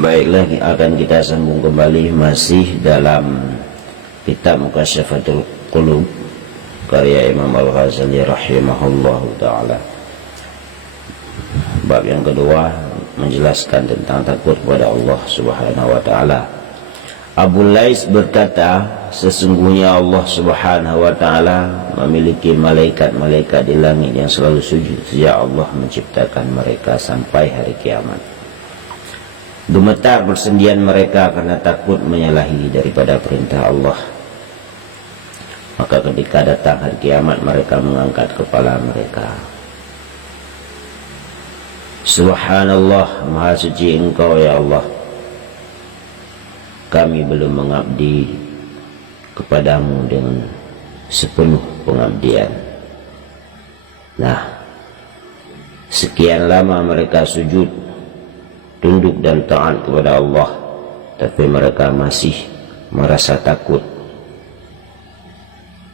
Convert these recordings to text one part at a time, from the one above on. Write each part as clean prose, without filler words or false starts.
Baiklah, akan kita sambung kembali masih dalam kitab Mukasyyafatul Qulub karya Imam Al-Ghazali rahimahullahu ta'ala. Bab yang kedua menjelaskan tentang takut kepada Allah subhanahu wa ta'ala. Abu Lais berkata, sesungguhnya Allah subhanahu wa ta'ala memiliki malaikat-malaikat di langit yang selalu sujud sejak Allah menciptakan mereka sampai hari kiamat. Gemetar persendian mereka karena takut menyalahi daripada perintah Allah. Maka ketika datang hari kiamat, mereka mengangkat kepala mereka. Subhanallah, maha suci Engkau ya Allah, kami belum mengabdi kepadamu dengan sepenuh pengabdian. Nah, sekian lama mereka sujud, tunduk dan taat kepada Allah, tapi mereka masih merasa takut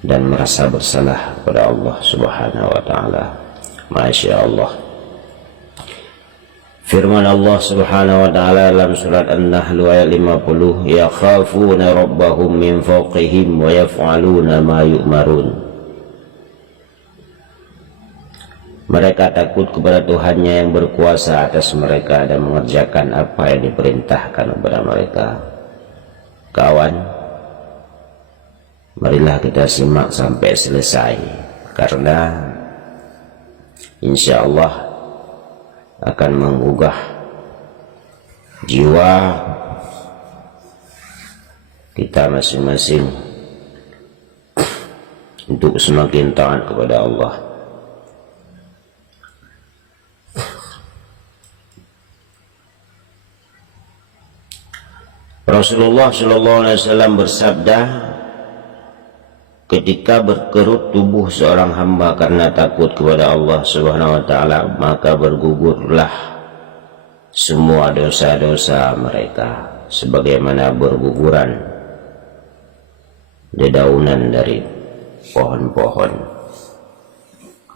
dan merasa bersalah kepada Allah subhanahu wa ta'ala. Masya Allah. Firman Allah subhanahu wa ta'ala dalam surat An-Nahl ayat 50, yakhafuna rabbahum min fawqihim wa yaf'aluna ma yu'marun. Mereka takut kepada Tuhannya yang berkuasa atas mereka dan mengerjakan apa yang diperintahkan kepada mereka. Kawan, marilah kita simak sampai selesai, karena insya Allah akan menggugah jiwa kita masing-masing untuk semakin taat kepada Allah. Rasulullah SAW bersabda, ketika berkerut tubuh seorang hamba karena takut kepada Allah Subhanahu wa ta'ala, maka bergugurlah semua dosa-dosa mereka sebagaimana berguguran dedaunan dari pohon-pohon.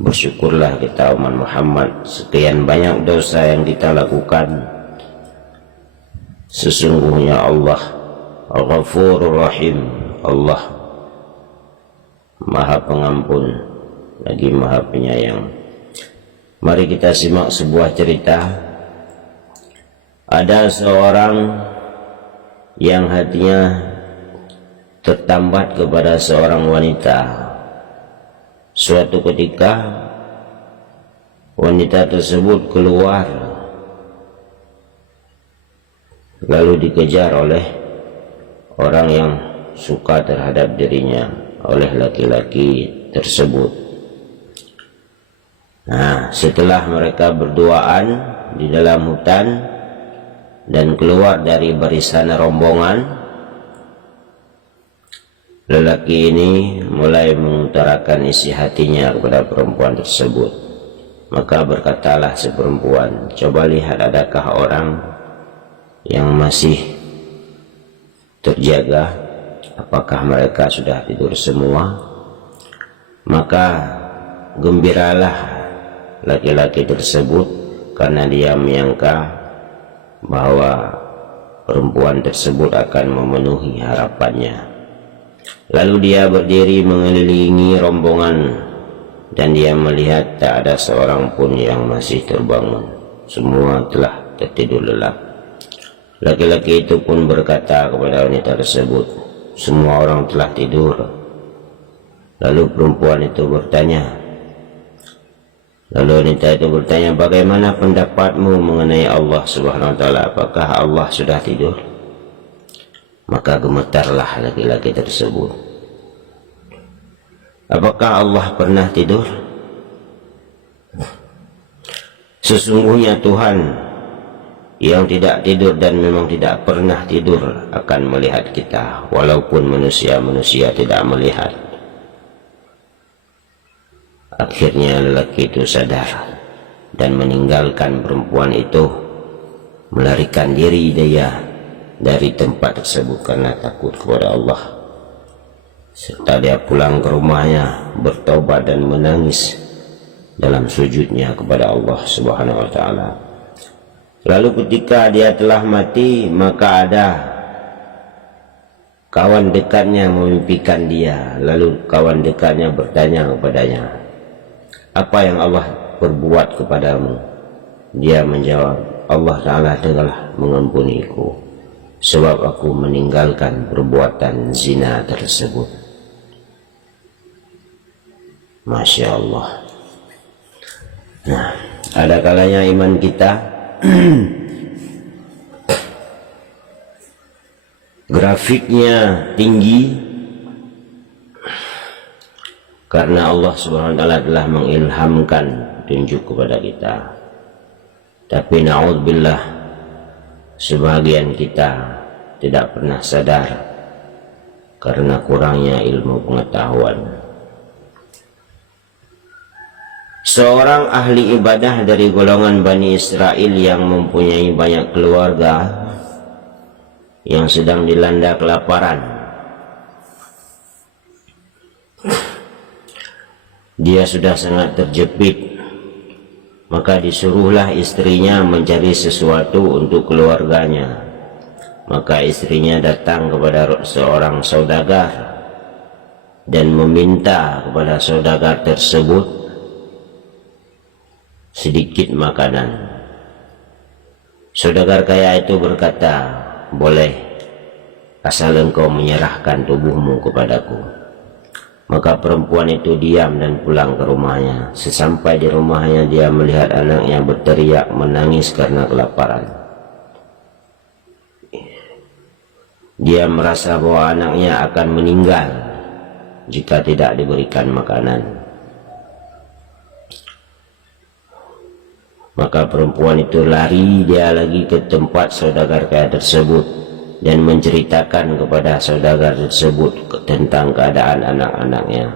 Bersyukurlah kita umat Muhammad, sekian banyak dosa yang kita lakukan. Sesungguhnya Allah Al-Ghafurur Rahim, Allah Maha Pengampun lagi Maha Penyayang. Mari kita simak sebuah cerita. Ada seorang yang hatinya tertambat kepada seorang wanita. Suatu ketika wanita tersebut keluar, lalu dikejar oleh orang yang suka terhadap dirinya, oleh laki-laki tersebut. Nah, setelah mereka berduaan di dalam hutan dan keluar dari barisan rombongan, lelaki ini mulai mengutarakan isi hatinya kepada perempuan tersebut. Maka berkatalah si perempuan, coba lihat adakah orang yang masih terjaga, apakah mereka sudah tidur semua? Maka gembiralah laki-laki tersebut karena dia menyangka bahwa perempuan tersebut akan memenuhi harapannya. Lalu dia berdiri mengelilingi rombongan dan dia melihat tak ada seorang pun yang masih terbangun, semua telah tertidur lelap. Laki-laki itu pun berkata kepada wanita tersebut, semua orang telah tidur. Lalu perempuan itu bertanya, wanita itu bertanya, bagaimana pendapatmu mengenai Allah Subhanahu wa ta'ala? Apakah Allah sudah tidur? Maka gemetarlah laki-laki tersebut. Apakah Allah pernah tidur? Sesungguhnya Tuhan yang tidak tidur dan memang tidak pernah tidur akan melihat kita, walaupun manusia tidak melihat. Akhirnya lelaki itu sadar dan meninggalkan perempuan itu, melarikan diri dia dari tempat tersebut karena takut kepada Allah. Serta dia pulang ke rumahnya, bertobat dan menangis dalam sujudnya kepada Allah Subhanahu wa ta'ala. Lalu ketika dia telah mati, maka ada kawan dekatnya memimpikan dia. Lalu kawan dekatnya bertanya kepadanya, apa yang Allah perbuat kepadamu? Dia menjawab, Allah Ta'ala telah mengampuniku sebab aku meninggalkan perbuatan zina tersebut. Masya Allah. Nah, ada kalanya iman kita grafiknya tinggi karena Allah Subhanahu wa Ta'ala telah mengilhamkan tunjuk kepada kita. Tapi na'udzubillah, sebagian kita tidak pernah sadar karena kurangnya ilmu pengetahuan. Seorang ahli ibadah dari golongan Bani Israel yang mempunyai banyak keluarga yang sedang dilanda kelaparan, dia sudah sangat terjepit, maka disuruhlah istrinya mencari sesuatu untuk keluarganya. Maka istrinya datang kepada seorang saudagar dan meminta kepada saudagar tersebut sedikit makanan. Saudagar kaya itu berkata, boleh, asal engkau menyerahkan tubuhmu kepadaku. Maka perempuan itu diam dan pulang ke rumahnya. Sesampai di rumahnya, dia melihat anaknya berteriak menangis karena kelaparan. Dia merasa bahwa anaknya akan meninggal jika tidak diberikan makanan. Maka perempuan itu lari dia lagi ke tempat saudagar kaya tersebut dan menceritakan kepada saudagar tersebut tentang keadaan anak-anaknya.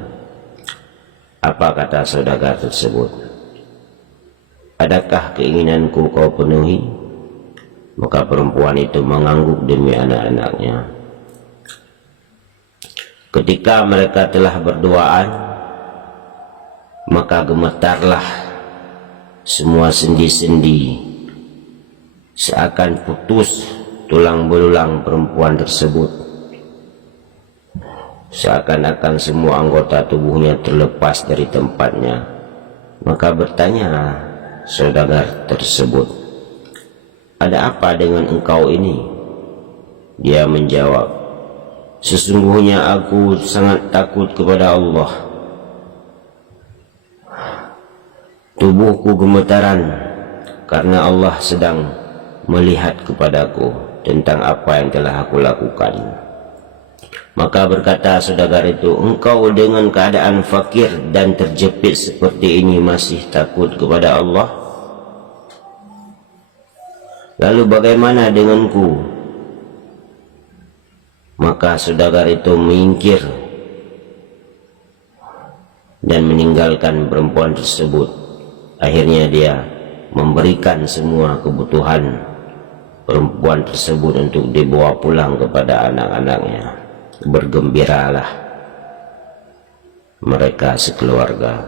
Apa kata saudagar tersebut? Adakah keinginanku kau penuhi? Maka perempuan itu mengangguk demi anak-anaknya. Ketika mereka telah berduaan, maka gemetarlah semua sendi-sendi, seakan putus tulang belulang perempuan tersebut. Seakan-akan semua anggota tubuhnya terlepas dari tempatnya. Maka bertanya saudagar tersebut, ada apa dengan engkau ini? Dia menjawab, sesungguhnya aku sangat takut kepada Allah. Tubuhku gemetaran karena Allah sedang melihat kepadaku tentang apa yang telah aku lakukan. Maka berkata saudagar itu, engkau dengan keadaan fakir dan terjepit seperti ini masih takut kepada Allah? Lalu bagaimana denganku? Maka saudagar itu menyingkir dan meninggalkan perempuan tersebut. Akhirnya dia memberikan semua kebutuhan perempuan tersebut untuk dibawa pulang kepada anak-anaknya. Bergembiralah mereka sekeluarga.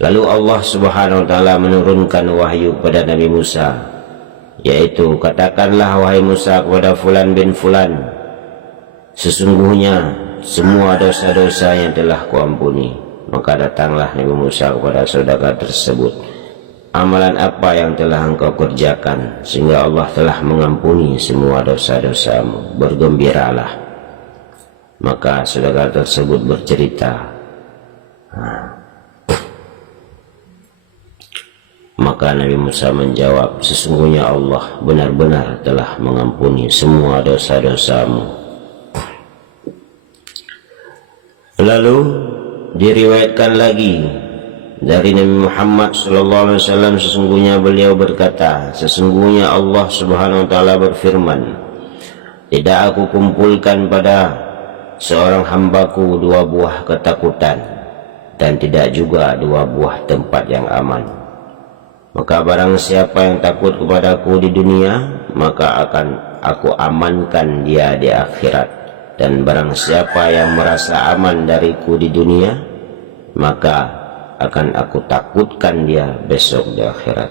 Lalu Allah Subhanahu wa Ta'ala menurunkan wahyu kepada Nabi Musa, yaitu, katakanlah wahai Musa kepada fulan bin fulan, sesungguhnya semua dosa-dosa yang telah kuampuni. Maka datanglah Nabi Musa kepada saudagar tersebut, amalan apa yang telah engkau kerjakan sehingga Allah telah mengampuni semua dosa-dosamu? Bergembiralah. Maka saudagar tersebut bercerita, maka Nabi Musa menjawab, sesungguhnya Allah benar-benar telah mengampuni semua dosa-dosamu. Lalu diriwayatkan lagi dari Nabi Muhammad SAW, sesungguhnya beliau berkata, sesungguhnya Allah Subhanahu wa Ta'ala berfirman, tidak aku kumpulkan pada seorang hambaku dua buah ketakutan dan tidak juga dua buah tempat yang aman. Maka barang siapa yang takut kepadaku di dunia, maka akan aku amankan dia di akhirat. Dan barang siapa yang merasa aman dariku di dunia, maka akan aku takutkan dia besok di akhirat.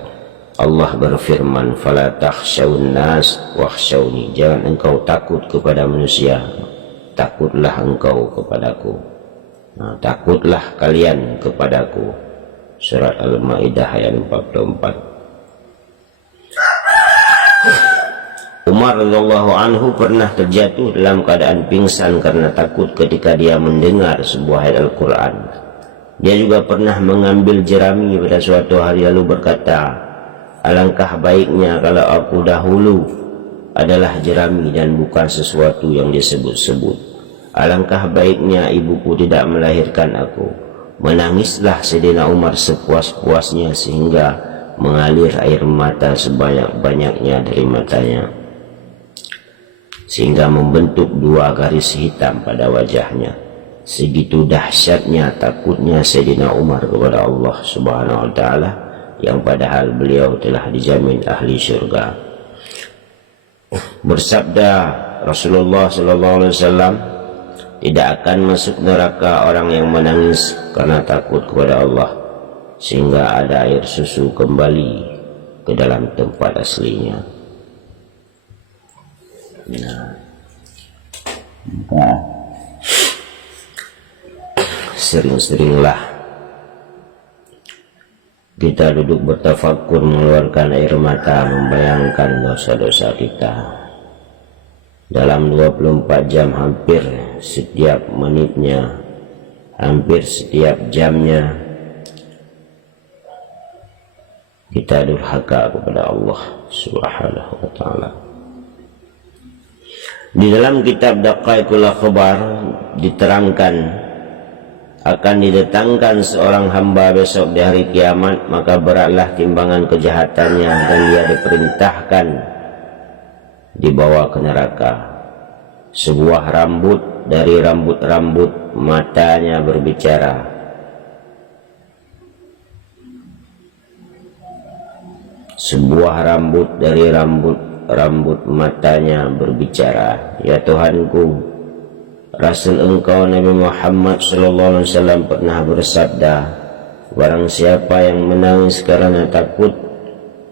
Allah berfirman, fala takhshawun nas wakhshawni, jangan engkau takut kepada manusia, takutlah engkau kepadaku. Takutlah kalian kepadaku. Surat Al-Maidah ayat 44. Umar radhiyallahu anhu pernah terjatuh dalam keadaan pingsan karena takut ketika dia mendengar sebuah ayat Al-Quran. Dia juga pernah mengambil jerami pada suatu hari lalu berkata, alangkah baiknya kalau aku dahulu adalah jerami dan bukan sesuatu yang disebut-sebut. Alangkah baiknya ibuku tidak melahirkan aku. Menangislah Sayyidina Umar sepuas-puasnya sehingga mengalir air mata sebanyak-banyaknya dari matanya, sehingga membentuk 2 garis hitam pada wajahnya. Segitu dahsyatnya takutnya Sayyidina Umar kepada Allah Subhanahu wa taala, yang padahal beliau telah dijamin ahli syurga. Bersabda Rasulullah sallallahu alaihi wasallam, tidak akan masuk neraka orang yang menangis karena takut kepada Allah sehingga ada air susu kembali ke dalam tempat aslinya. Sering-seringlah kita duduk bertafakur, mengeluarkan air mata, membayangkan dosa-dosa kita. Dalam 24 jam hampir setiap menitnya, hampir setiap jamnya kita durhaka kepada Allah Subhanahu wa taala. Di dalam kitab Daqaiqul Akhbar diterangkan akan didatangkan seorang hamba besok di hari kiamat, maka beratlah timbangan kejahatannya dan dia diperintahkan dibawa ke neraka. Sebuah rambut dari rambut-rambut matanya berbicara. Sebuah rambut dari rambut matanya berbicara, ya Tuhanku, Rasul engkau Nabi Muhammad sallallahu alaihi wasallam pernah bersabda, barang siapa yang menangis karena takut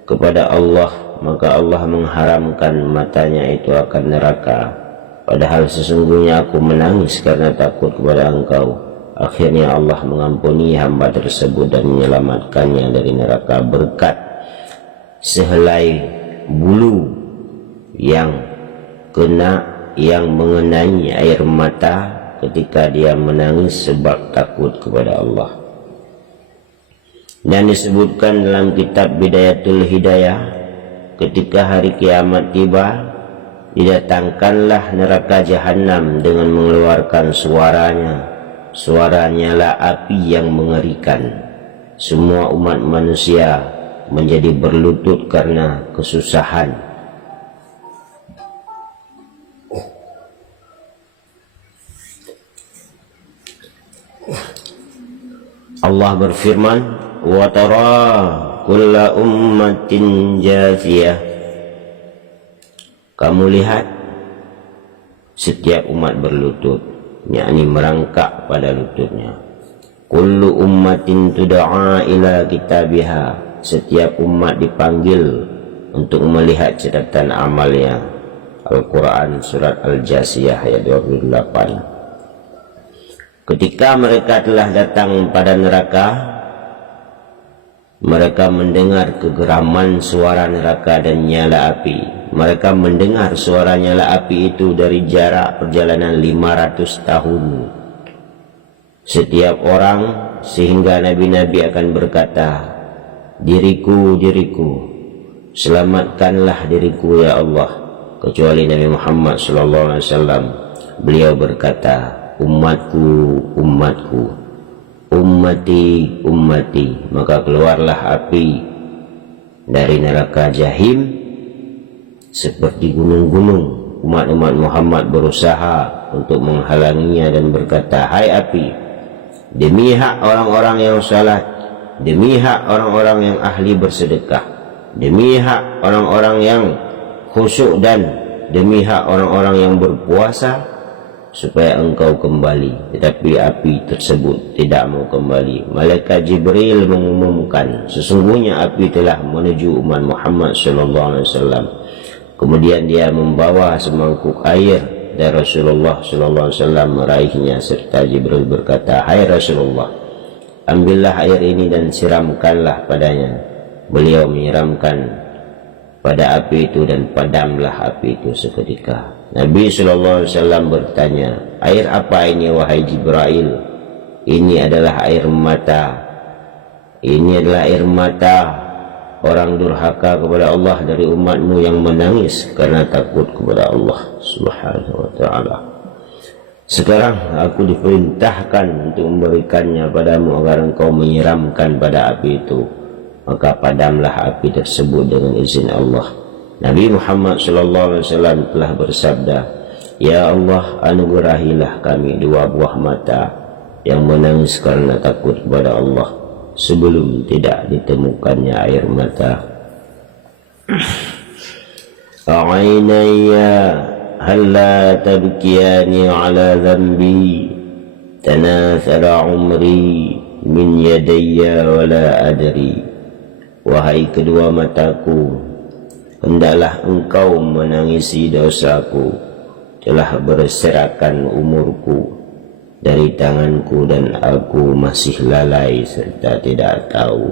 kepada Allah, maka Allah mengharamkan matanya itu akan neraka. Padahal sesungguhnya aku menangis karena takut kepada engkau. Akhirnya Allah mengampuni hamba tersebut dan menyelamatkannya dari neraka berkat sehelai bulu yang mengenai air mata ketika dia menangis sebab takut kepada Allah. Dan disebutkan dalam kitab Bidayatul Hidayah, ketika hari kiamat tiba, didatangkanlah neraka jahanam dengan mengeluarkan suara nyala api yang mengerikan. Semua umat manusia menjadi berlutut karena kesusahan. Allah berfirman, wa tara kulla ummatin jathiyah. Kamu lihat setiap umat berlutut, yakni merangkak pada lututnya. Kullu ummatin tud'a ila kitabiha. Setiap umat dipanggil untuk melihat catatan amalnya. Al-Quran surat Al-Jasiyah ayat 28. Ketika mereka telah datang pada neraka, mereka mendengar kegeraman suara neraka dan nyala api. Mereka mendengar suara nyala api itu dari jarak perjalanan 500 tahun setiap orang, sehingga nabi-nabi akan berkata, diriku, diriku, selamatkanlah diriku ya Allah. Kecuali Nabi Muhammad SAW, beliau berkata, umatku, umatku, ummati, ummati. Maka keluarlah api dari neraka Jahim seperti gunung-gunung. Umat-umat Muhammad berusaha untuk menghalanginya dan berkata, hai api, demi hak orang-orang yang salat, demi hak orang-orang yang ahli bersedekah, demi hak orang-orang yang khusyuk, dan demi hak orang-orang yang berpuasa, supaya engkau kembali, tetapi api tersebut tidak mau kembali. Malaikat Jibril mengumumkan, sesungguhnya api telah menuju umat Muhammad sallallahu alaihi wasallam. Kemudian dia membawa semangkuk air dan Rasulullah sallallahu alaihi wasallam meraihnya, serta Jibril berkata, "Hai Rasulullah, ambillah air ini dan siramkanlah padanya." Beliau menyiramkan pada api itu dan padamlah api itu seketika. Nabi sallallahu alaihi wasallam bertanya, "Air apa ini wahai Jibril?" "Ini adalah air mata. Ini adalah air mata orang durhaka kepada Allah dari umatmu yang menangis karena takut kepada Allah Subhanahu wa ta'ala. Sekarang aku diperintahkan untuk memberikannya padamu agar engkau menyiramkan pada api itu." Maka padamlah api tersebut dengan izin Allah. Nabi Muhammad SAW telah bersabda, "Ya Allah, anugerahilah kami dua buah mata yang menangis karena takut kepada Allah sebelum tidak ditemukannya air mata." "A'ainaya halla tabkiyani ala dhanbi tanathala umri min yadayya wala adri." Wahai kedua mataku, hendaklah engkau menangisi dosaku, telah berserakan umurku dari tanganku dan aku masih lalai serta tidak tahu.